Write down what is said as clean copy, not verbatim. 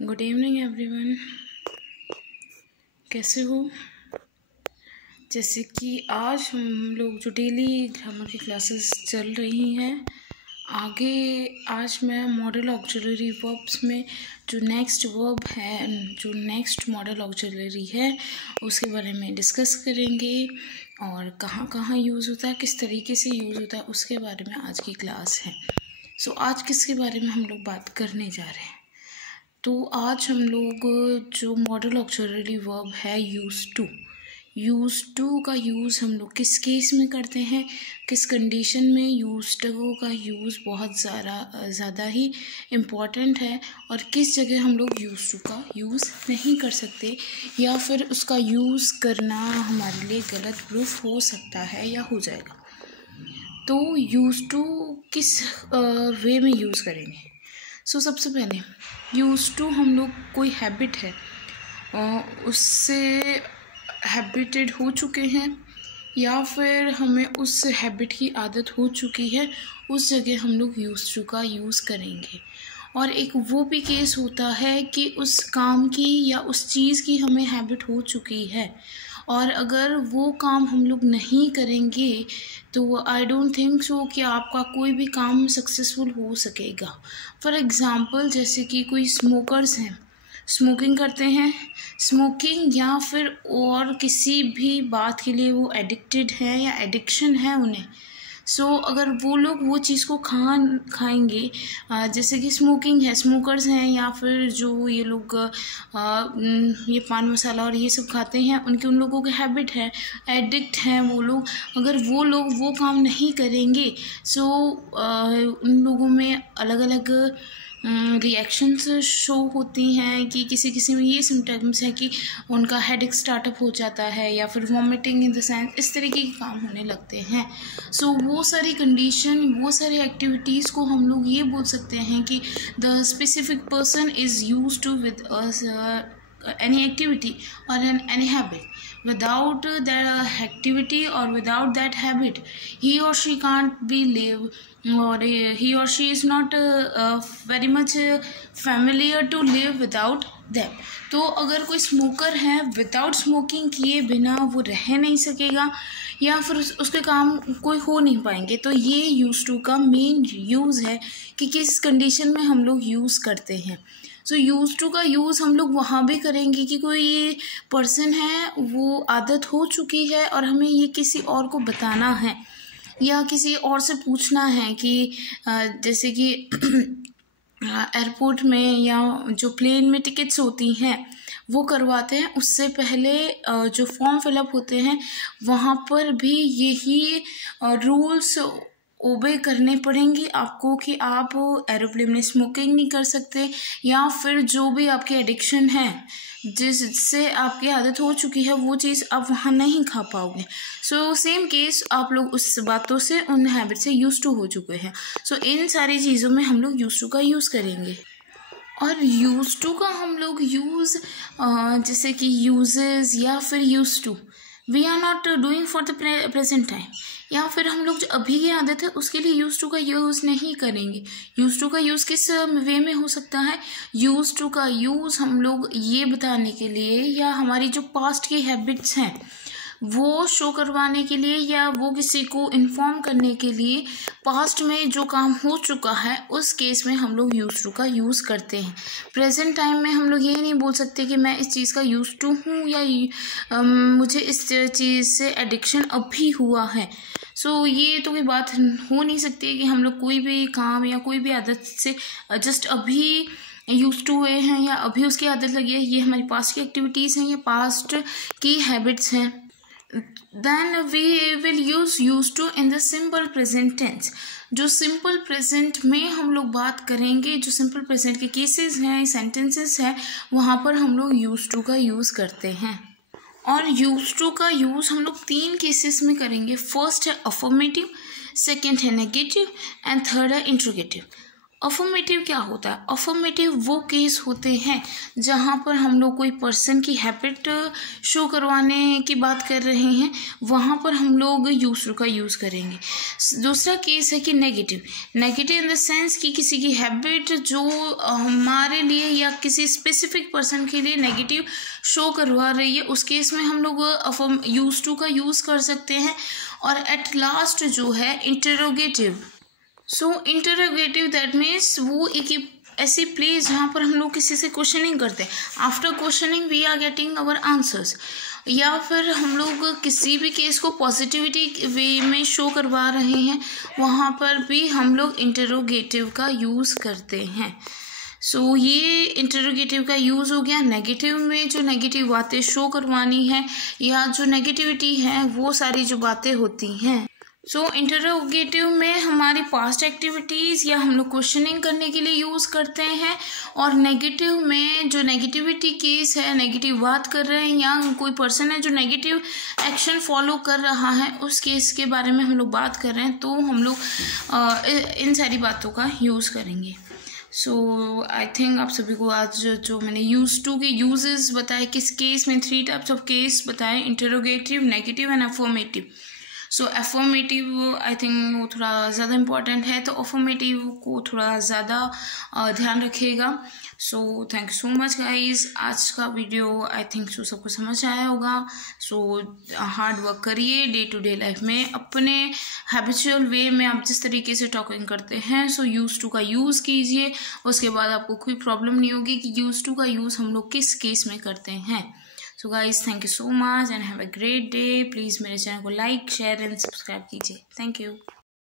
Good evening everyone, कैसे हो। जैसे कि आज हम लोग जो डेली ग्रामर की क्लासेस चल रही हैं, आगे आज मैं मॉडल ऑक्सिलरी वर्ब्स में जो नेक्स्ट वर्ब है, जो नेक्स्ट मॉडल ऑक्सिलरी है, उसके बारे में डिस्कस करेंगे और कहाँ कहाँ यूज़ होता है, किस तरीके से यूज़ होता है, उसके बारे में आज की क्लास है। सो आज किसके बारे में हम लोग बात करने जा रहे हैं। तो आज हम लोग जो मॉडल ऑक्सिलरी वर्ब है यूज़ टू का यूज़ हम लोग किस केस में करते हैं, किस कंडीशन में यूज़ टू का यूज़ बहुत ज़्यादा ही इम्पॉर्टेंट है और किस जगह हम लोग यूज़ टू का यूज़ नहीं कर सकते या फिर उसका यूज़ करना हमारे लिए गलत प्रूफ हो सकता है या हो जाएगा। तो यूज़ टू किस वे में यूज़ करेंगे। सो सबसे पहले यूज़ टू हम लोग कोई हैबिट है उससे हैबिटेड हो चुके हैं या फिर हमें उस हैबिट की आदत हो चुकी है, उस जगह हम लोग यूज़ टू का यूज़ करेंगे। और एक वो भी केस होता है कि उस काम की या उस चीज़ की हमें हैबिट हो चुकी है और अगर वो काम हम लोग नहीं करेंगे तो आई डोंट थिंक सो कि आपका कोई भी काम सक्सेसफुल हो सकेगा। फॉर एग्ज़ाम्पल जैसे कि कोई स्मोकर्स हैं, स्मोकिंग करते हैं, स्मोकिंग या फिर और किसी भी बात के लिए वो एडिक्टेड हैं या एडिक्शन है उन्हें। सो अगर वो लोग वो चीज़ को खाएंगे, जैसे कि स्मोकिंग है, स्मोकर्स हैं या फिर जो ये लोग ये पान मसाला और ये सब खाते हैं, उन लोगों की हैबिट है, एडिक्ट हैं वो लोग। अगर वो लोग वो काम नहीं करेंगे सो उन लोगों में अलग अलग रिएक्शंस शो होती हैं कि किसी किसी में ये सिम्टम्स है कि उनका हेडेक स्टार्टअप हो जाता है या फिर वॉमिटिंग इन द सेंस, इस तरीके के काम होने लगते हैं। सो वो सारी कंडीशन, वो सारी एक्टिविटीज़ को हम लोग ये बोल सकते हैं कि the specific person is used to with any activity or any habit. Without that activity or without that habit, he or she can't be live, or he or she is not very much familiar to live without them. तो अगर कोई smoker है, without smoking किए बिना वो रह नहीं सकेगा या फिर उसके काम कोई हो नहीं पाएंगे। तो ये यूज़ टू का मेन यूज़ है कि किस कंडीशन में हम लोग यूज़ करते हैं। सो यूज़ टू का यूज़ हम लोग वहाँ भी करेंगे कि कोई पर्सन है, वो आदत हो चुकी है और हमें ये किसी और को बताना है या किसी और से पूछना है कि जैसे कि एयरपोर्ट में या जो प्लेन में टिकट्स होती हैं वो करवाते हैं, उससे पहले जो फॉर्म फिलअप होते हैं वहाँ पर भी यही रूल्स ओबे करने पड़ेंगे आपको कि आप एरोप्लेन में स्मोकिंग नहीं कर सकते या फिर जो भी आपकी एडिक्शन है, जिससे आपकी आदत हो चुकी है, वो चीज़ आप वहाँ नहीं खा पाओगे। सो सेम केस आप लोग उस बातों से, उन हैबिट से यूज़ टू हो चुके हैं। सो इन सारी चीज़ों में हम लोग यूज़ टू का यूज़ करेंगे। और यूज़ टू का हम लोग यूज़ जैसे कि यूजेस या फिर use to, we are not doing for the present time, या फिर हम लोग जो अभी की आदत है उसके लिए यूज़ टू का यूज़ नहीं करेंगे। यूज़ टू का यूज़ किस वे में हो सकता है। यूज़ टू का यूज़ हम लोग ये बताने के लिए या हमारी जो पास्ट की हैबिट्स हैं वो शो करवाने के लिए या वो किसी को इन्फॉर्म करने के लिए, पास्ट में जो काम हो चुका है उस केस में हम लोग यूज़ टू का यूज़ करते हैं। प्रेजेंट टाइम में हम लोग ये नहीं बोल सकते कि मैं इस चीज़ का यूज़ टू हूँ या मुझे इस चीज़ से एडिक्शन अभी हुआ है। सो ये तो कोई बात हो नहीं सकती कि हम लोग कोई भी काम या कोई भी आदत से जस्ट अभी यूज़ टू हुए हैं या अभी उसकी आदत लगी है। ये हमारी पास्ट की एक्टिविटीज़ हैं, ये पास्ट की हैबिट्स हैं। Then we will use to in the simple present tense। जो सिंपल प्रेजेंट में हम लोग बात करेंगे, जो सिंपल प्रेजेंट के केसेस हैं, सेंटेंसेस हैं, वहाँ पर हम लोग यूज़ टू का यूज़ करते हैं। और यूज़ टू का यूज़ हम लोग 3 केसेस में करेंगे। फर्स्ट है अफर्मेटिव, सेकेंड है नेगेटिव एंड थर्ड है इंट्रोगेटिव। अफर्मेटिव क्या होता है? अफर्मेटिव वो केस होते हैं जहाँ पर हम लोग कोई पर्सन की हैबिट शो करवाने की बात कर रहे हैं, वहाँ पर हम लोग यूज टू का यूज़ करेंगे। दूसरा केस है कि negative. Negative in the sense कि किसी की हैबिट जो हमारे लिए या किसी स्पेसिफिक पर्सन के लिए नेगेटिव शो करवा रही है, उस केस में हम लोग यूज टू का यूज़ कर सकते हैं। और एट लास्ट जो है interrogative. So interrogative that means वो एक ऐसी प्लेस जहाँ पर हम लोग किसी से क्वेश्चनिंग करते हैं। After questioning we are getting our answers, या फिर हम लोग किसी भी केस को पॉजिटिविटी वे में शो करवा रहे हैं, वहाँ पर भी हम लोग इंटरोगेटिव का यूज़ करते हैं। सो ये इंटरोगेटिव का यूज़ हो गया। नेगेटिव में जो नेगेटिव बातें शो करवानी है या जो नेगेटिविटी है वो सारी जो बातें होती हैं। सो इंटरोगेटिव में हमारी पास्ट एक्टिविटीज़ या हम लोग क्वेश्चनिंग करने के लिए यूज़ करते हैं। और नेगेटिव में जो नेगेटिविटी केस है, नेगेटिव बात कर रहे हैं या कोई पर्सन है जो नेगेटिव एक्शन फॉलो कर रहा है, उस केस के बारे में हम लोग बात कर रहे हैं, तो हम लोग इन सारी बातों का यूज़ करेंगे। सो आई थिंक आप सभी को आज जो मैंने यूज टू के यूजेस बताए, किस केस में 3 टाइप्स ऑफ केस बताए, interrogative, negative and affirmative. So affirmative I think वो थोड़ा ज़्यादा इम्पॉर्टेंट है, तो अफर्मेटिव को थोड़ा ज़्यादा ध्यान रखिएगा। So thank you so much guys. आज का वीडियो आई थिंक सो सबको समझ आया होगा। सो हार्ड वर्क करिए डे टू डे लाइफ में, अपने हैबिचुअल वे में आप जिस तरीके से टॉकिंग करते हैं, सो यूज टू का यूज़ कीजिए। उसके बाद आपको कोई प्रॉब्लम नहीं होगी कि यूज टू का यूज़ हम लोग किस केस में करते हैं। So guys thank you so much and have a great day. Please मेरे चैनल को लाइक, शेयर एंड सब्सक्राइब कीजिए। Thank you.